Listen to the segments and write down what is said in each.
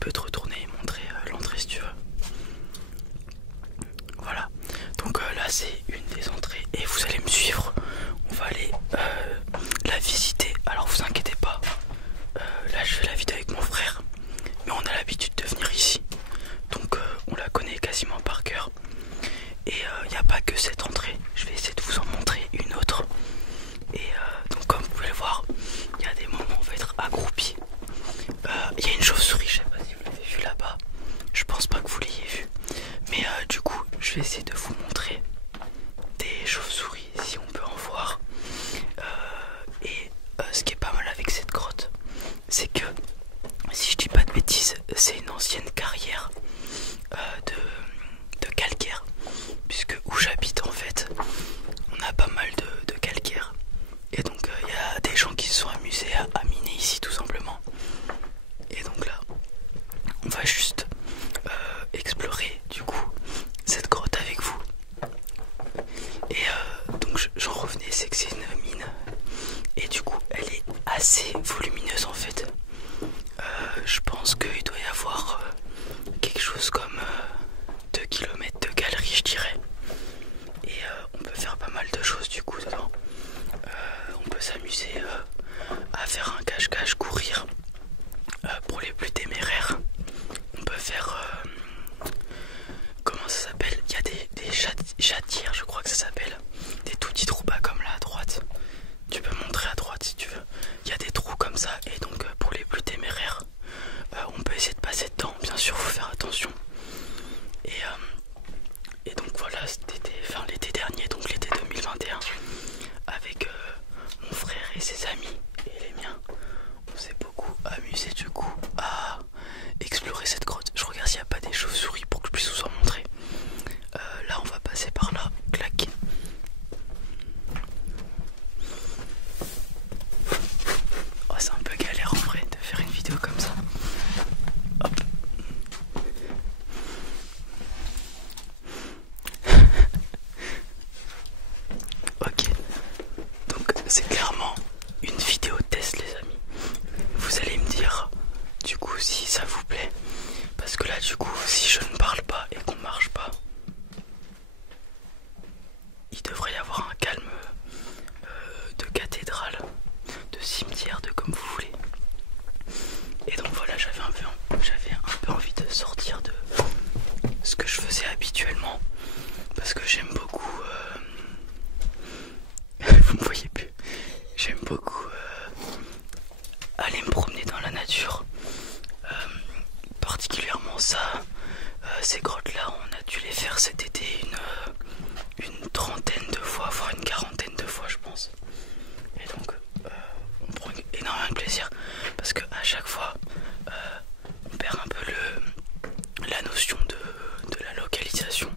peux te retourner et montrer l'entrée si tu veux. Voilà, donc là c'est une des entrées et vous allez me suivre. On va aller la visiter. Alors vous inquiétez pas, là je fais la vidéo avec mon frère, mais on a l'habitude de venir ici, donc on la connaît quasiment par cœur. Et il n'y a pas que cette entrée, je vais essayer de vous en montrer une autre. Et donc comme vous pouvez le voir, il y a des moments où on va être accroupi. Il y a une chauve-souris, je sais pas si vous l'avez vu là-bas, je pense pas que vous l'ayez vu. Mais du coup je vais essayer de vous montrer des chauves-souris si on peut en voir. Et ce qui est pas mal avec cette grotte, c'est que si je dis pas de bêtises, c'est une ancienne carrière de calcaire, puisque où j'habite en fait on a pas mal de calcaire. Et donc il y a des gens qui se sont amusés à miner ici tout simplement. Et donc là on va juste explorer du coup cette grotte avec vous. Et donc j'en revenais, c'est que c'est une mine et du coup elle est assez volumineuse en fait. Je pense qu'il doit y avoir quelque chose comme 2 km de galerie je dirais. Et on peut faire pas mal de choses du coup dedans. On peut s'amuser à faire un cache-cache, courir. Pour les plus téméraires, on peut faire comment ça s'appelle? Il y a des jatières, je crois que ça s'appelle. Des tout petits trous, comme là à droite. Tu peux montrer à droite si tu veux. Il y a des trous comme ça. Et donc pour les plus téméraires, on peut essayer de passer dedans. Bien sûr, faut faire attention. Et donc voilà, c'était l'été dernier, donc l'été 2021, avec mon frère et ses amis et les miens. On s'est beaucoup amusé du coup à explorer cette grotte. Je regarde s'il n'y a pas des chauves-souris pour que je puisse vous en montrer. Là on va passer par là, clac. Oh, c'est un peu galère en vrai de faire une vidéo comme ça. Hop. Ok, donc c'est clairement une vidéo test les amis. Vous allez me dire du coup si ça vous plaît, parce que là du coup si je ne parle pas et qu'on marche pas, il devrait y avoir un calme de cathédrale, de cimetière, de comme vous voulez. Et donc voilà, j'avais un peu envie de sortir de ce que je faisais habituellement, parce que j'aime beaucoup vous me voyez plus, j'aime beaucoup aller me promener dans la nature, particulièrement ça. Ces grottes là on a dû les faire cet été une trentaine de fois, voire une quarantaine de fois je pense. Et donc on prend énormément de plaisir, parce que à chaque fois on perd un peu la notion de la localisation.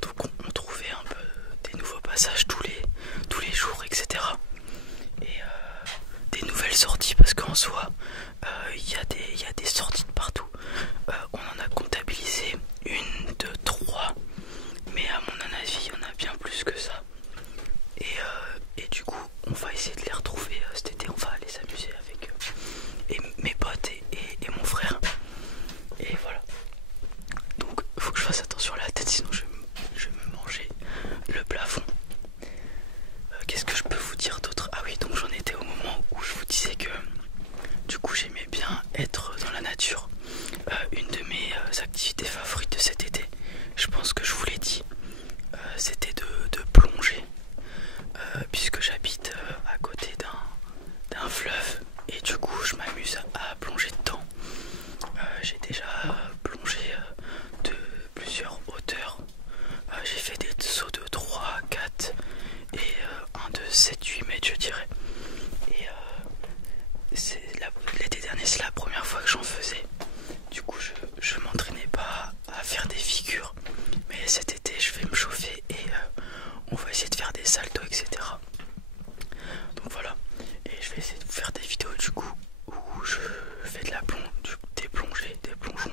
Donc on trouvait un peu des nouveaux passages tous les jours, etc. Et des nouvelles sorties, parce qu'en soi il y a des sorties de partout. On en a comptabilisé 1, 2, 3, mais à mon avis il y en a bien plus que ça. Et du coup on va essayer de les retrouver cet été. On va aller s'amuser avec et mes potes et mon frère. Et voilà, donc il faut que je fasse attention à la tête, sinon je vais me manger le plafond. Qu'est-ce que je peux vous dire d'autre? Ah oui, donc j'en étais au moment où je vous disais que du coup j'aimais bien être dans la nature. Une de mes activités favorites de cet été, je pense que je vous l'ai dit, c'était de plonger, puisque j'habite à côté d'un fleuve et du coup je m'amuse à plonger dedans. J'ai déjà plongé de plusieurs hauteurs. J'ai fait des sauts de 3, 4 et un de 7, 8 mètres je dirais. Et l'été dernier c'est la première fois que j'en faisais. Du coup je m'entraînais pas à faire des figures, mais cet été je vais me chauffer et on va essayer de faire des saltos, etc. Donc voilà, et je vais essayer de vous faire des vidéos du coup où je fais des plongées, des plongeons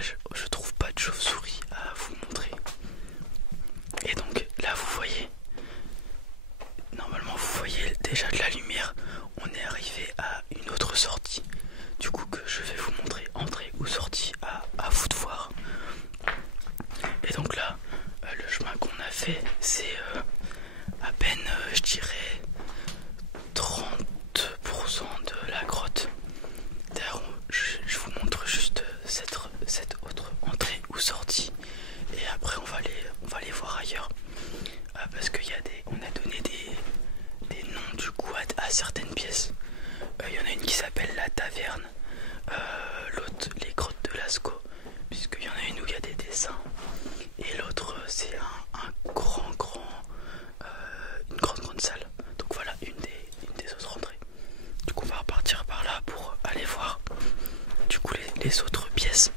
dommage, je trouve pas de chauve-souris à vous montrer. Et donc là vous voyez, normalement vous voyez déjà de la lumière. On est arrivé à une autre sortie, du coup que je vais vous montrer, entrée ou sortie, à vous de voir. Et donc là, le chemin qu'on a fait, c'est à peine, je dirais, 30% de la grotte. D'ailleurs, je vous montre juste cette autre entrée ou sortie. Et après, on va aller voir ailleurs. Parce qu'il y a on a donné des noms du coup à certaines pièces. Il y en a une qui s'appelle la taverne. L'autre, les grottes de Lascaux, puisqu'il y en a une où il y a des dessins. Et l'autre, c'est une grande salle. Donc voilà, une des autres entrées. Du coup, on va repartir par là pour aller voir du coup les autres pièces.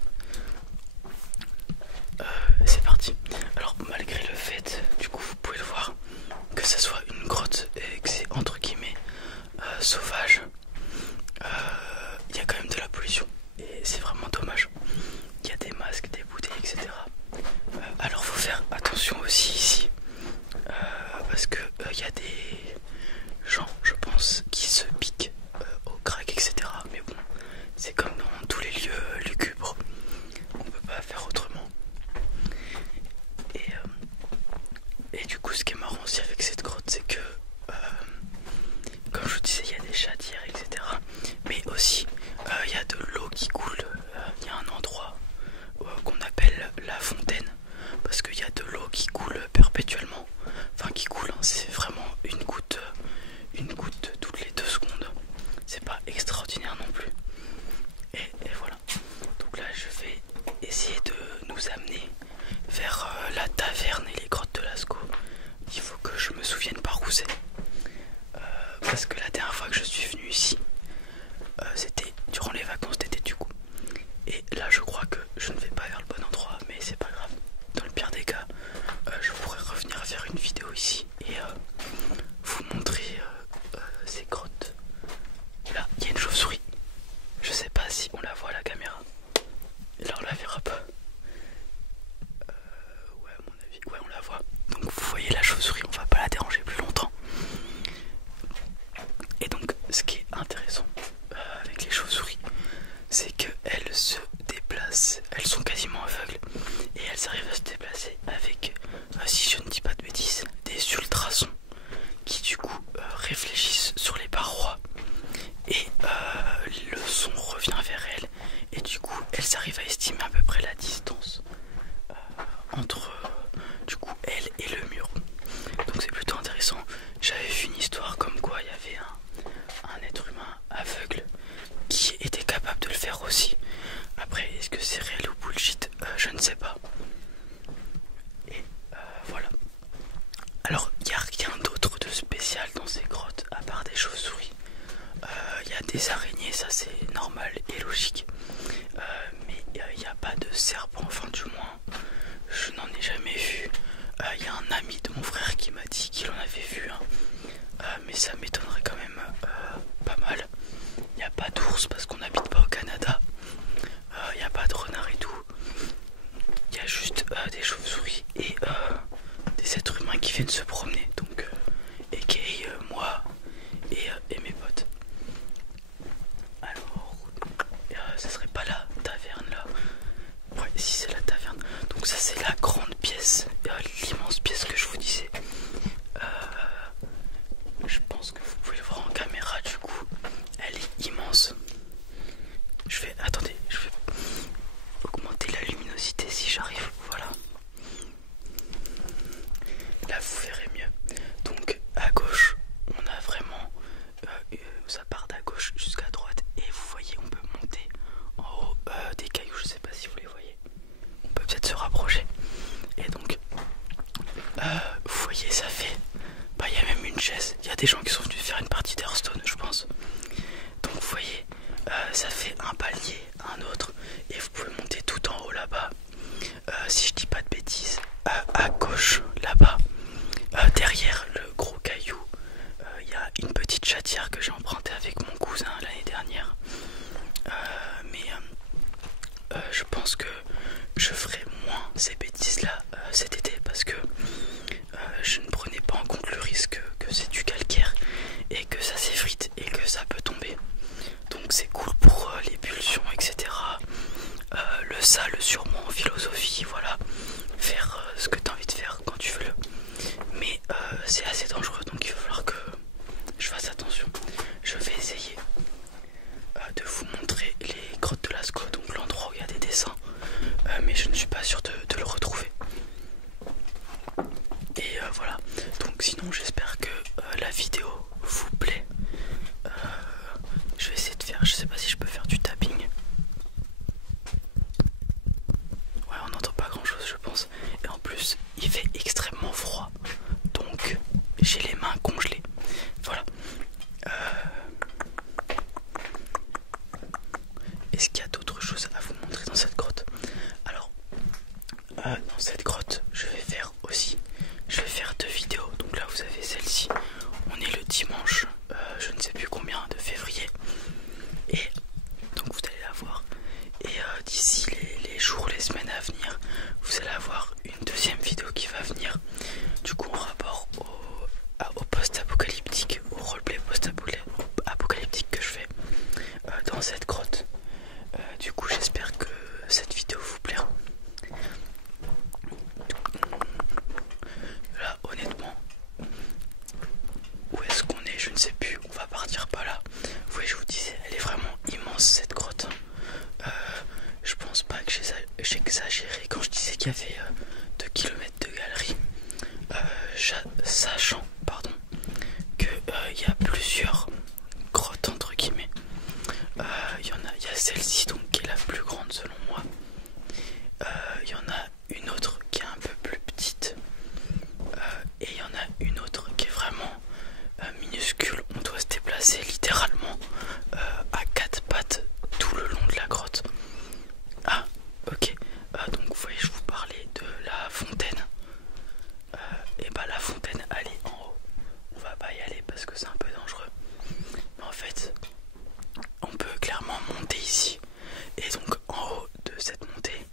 C'est parti. Alors, malgré le fait, du coup, vous pouvez le voir, que ça soit une grotte et que c'est entre guillemets sauvage, il y a quand même de la pollution. Et c'est vraiment dommage. Il y a des masques, des bouteilles, etc. Alors faut faire attention aussi ici, parce que il y a des gens, je pense, qui se piquent au crack, etc. Mais bon, c'est comme dans tous les lieux lugubres, on peut pas faire autrement. Et du coup, ce qui est marrant aussi avec cette grotte, c'est que, comme je vous disais, il y a des chatières, etc. Mais aussi, il y a de l'eau qui coule. Il y a un endroit qu'on appelle la fontaine, parce qu'il y a de l'eau qui coule perpétuellement. Enfin, qui coule, hein, c'est vraiment une goutte toutes les 2 secondes. C'est pas extraordinaire non plus. Et voilà. Donc là, je vais essayer de nous amener vers la taverne et les grottes de Lascaux. Il faut que je me souvienne par où c'est. Parce que la dernière fois que je suis venu ici, c'était durant les vacances d'été du coup. Et là je crois que je ne vais pas vers le bon endroit, mais c'est pas grave. Dans le pire des cas, je pourrais revenir faire une vidéo ici et vous montrer ces grottes. Là, il y a une chauve-souris. Je sais pas si on la voit à la caméra. Là on la verra pas. Ouais, à mon avis, ouais, on la voit. Donc vous voyez la chauve-souris, on va pas la déranger plus longtemps. Et donc ce qui est intéressant avec les chauves-souris, c'est qu'elles se déplacent, elles sont quasiment aveugles et elles arrivent à se déplacer avec, si je ne dis pas de bêtises, des ultrasons qui du coup réfléchissent sur les parois et le son revient vers elles et du coup elles arrivent à estimer à peu près la distance entre du coup elles et le mur. Donc c'est plutôt intéressant. J'avais vu une histoire comme quoi il y avait un être humain aveugle qui était capable de le faire aussi. Après, est-ce que c'est réel ou bullshit, je ne sais pas. Et voilà. Alors, il n'y a rien d'autre de spécial dans ces grottes à part des chauves-souris. Il y a des araignées, ça c'est normal et logique. Mais il n'y a pas de serpent, enfin du moins, je n'en ai jamais vu. Il y a un ami de mon frère qui m'a dit qu'il en avait vu un. Mais ça m'étonnerait quand même pas mal. Il n'y a pas d'ours parce qu'on n'habite pas au Canada. Il n'y a pas de renard et tout. Il y a juste des chauves-souris et des êtres humains qui viennent se promener. Donc, aka moi et mes potes. Alors, ça serait pas la taverne là. Ouais, si c'est la taverne. Donc ça c'est la grande pièce, l'immense pièce que je vous disais. Je pense que vous pouvez le voir en caméra du coup. Elle est immense. Attendez, je vais augmenter la luminosité si j'arrive. Voilà. Là vous verrez mieux. Donc à gauche, on a vraiment ça part d'à gauche jusqu'à droite et vous voyez on peut monter en haut des cailloux. Je sais pas si vous les voyez. On peut peut-être se rapprocher. Et donc vous voyez ça fait. Il y a même une chaise. Il y a des gens qui sont venus faire une partie d'Hearthstone, je pense. Donc vous voyez, ça fait un palier, un autre, et vous pouvez monter tout en haut là-bas. Si je dis pas de bêtises, à gauche là-bas, derrière le gros caillou, il y a une petite chatière que j'ai empruntée avec mon cousin l'année dernière. Mais je pense que je ferai moins ces bêtises là cet été parce que je ne prenais pas en compte le risque que c'est du calcaire et que ça s'effrite et que ça peut tomber. Donc c'est cool pour les pulsions, etc. Le ça, le surmoi en philosophie, voilà. Faire ce que tu as envie de faire quand tu veux. Mais c'est assez dangereux, donc il va falloir que je fasse attention. Je vais essayer de vous montrer les grottes de Lascaux, donc l'endroit où il y a des dessins. Mais je ne suis pas sûr de le retrouver. Et voilà, donc sinon j'espère que la vidéo vous plaît. Je vais essayer de faire, je sais pas si je peux faire du tapping. Ouais, on n'entend pas grand chose je pense. Et en plus il fait extrêmement froid, donc j'ai les mains congelées. Voilà. Est-ce qu'il y a d'autres choses à vous montrer dans cette grotte? Alors dans cette grotte je vais faire deux vidéos. Donc là vous avez celle-ci, on est le dimanche je ne sais plus combien de février, et donc vous allez la voir. Et d'ici les jours, les semaines à venir, vous allez avoir une deuxième vidéo qui va venir, du coup en rapport au post-apocalyptique, au roleplay post-apocalyptique que je fais dans cette grotte. Du coup j'espère que cette vidéo vous plaira. Là honnêtement, où est-ce qu'on est? Je ne sais plus, on va partir par là. Vous voyez, je vous disais, elle est vraiment immense cette grotte. Je pense pas que j'exagérais quand je disais qu'il y avait 2 km de galerie, sachant qu'il y a plusieurs grottes entre guillemets. Il y a celle-ci donc qui est la plus grande selon moi. Il y en a une autre qui est un peu plus petite, et il y en a une autre qui est vraiment minuscule. On doit se déplacer littéralement à 4 pattes tout le long de la grotte. Ah ok, donc vous voyez, je vous parlais de la fontaine. Et bah la fontaine elle est en haut. On va pas y aller parce que c'est un peu dangereux, mais en fait on peut clairement monter ici. Et donc en haut de cette montée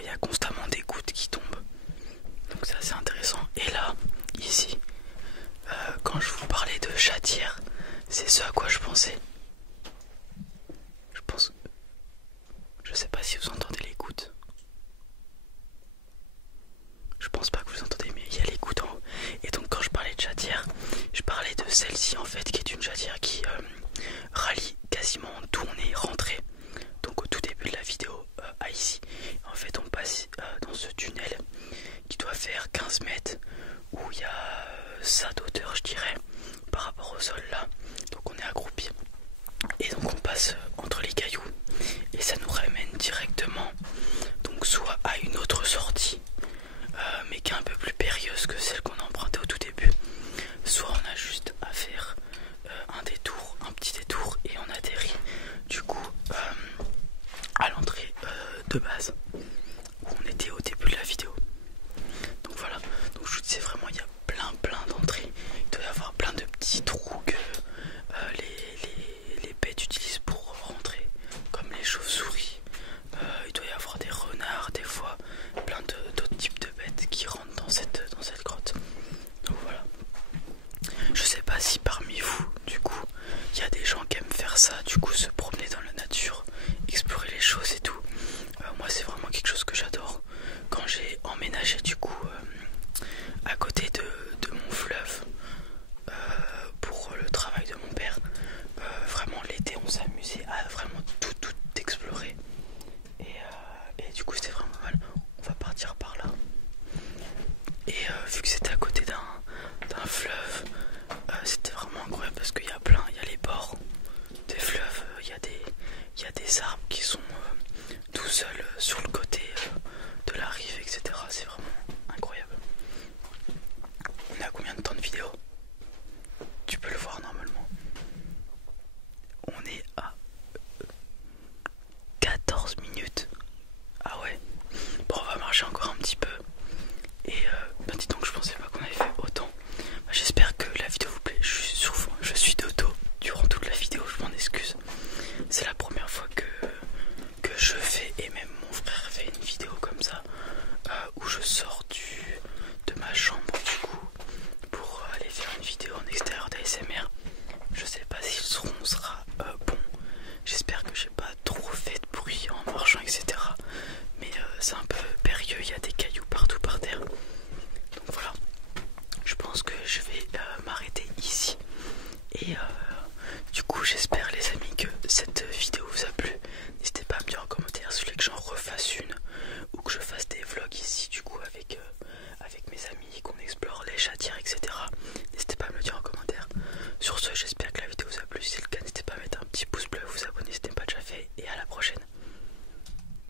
il y a constamment des gouttes qui tombent, donc c'est assez intéressant. Et là ici, quand je vous parlais de chatière, c'est ce à quoi je pensais. Je sais pas si vous entendez les gouttes. Je pense pas que vous entendez, mais il y a les gouttes en haut. Et donc quand je parlais de chatière, je parlais de celle-ci en fait, qui est une chatière qui rallie quasiment d'où on est rentré, donc au tout début de la vidéo à ici. En fait on passe dans ce tunnel qui doit faire 15 mètres, où il y a ça d'auteur je dirais par rapport au sol là. Donc on est accroupi et donc on passe entre les cailloux et ça nous ramène directement donc soit à une autre sortie mais qui est un peu plus périlleuse que celle qu'on a empruntée au tout début, soit on a juste à faire un petit détour et on atterrit du coup à l'entrée de base où on était au début de la vidéo. Donc voilà, donc je vous disais vraiment il y a plein d'entrées, il doit y avoir plein de petits trous que les bêtes utilisent pour rentrer, comme les chauves-souris. Il doit y avoir des renards des fois, plein d'autres types de bêtes qui rentrent dans cette grotte. Donc voilà, je sais pas si parmi vous du coup il y a des gens qui aiment faire ça, du coup se promener dans la nature, explorer les choses et tout. Moi c'est vraiment quelque chose que j'adore. Quand j'ai emménagé du coup à côté de mon fleuve pour le travail de mon père, vraiment l'été on s'amusait à vraiment tout explorer, et du coup c'était vraiment mal. On va partir par là, et vu que c'était à côté d'un fleuve, c'était vraiment incroyable parce qu'il y a les bords des fleuves, il y a des arbres qui sont tout seuls sur le côté.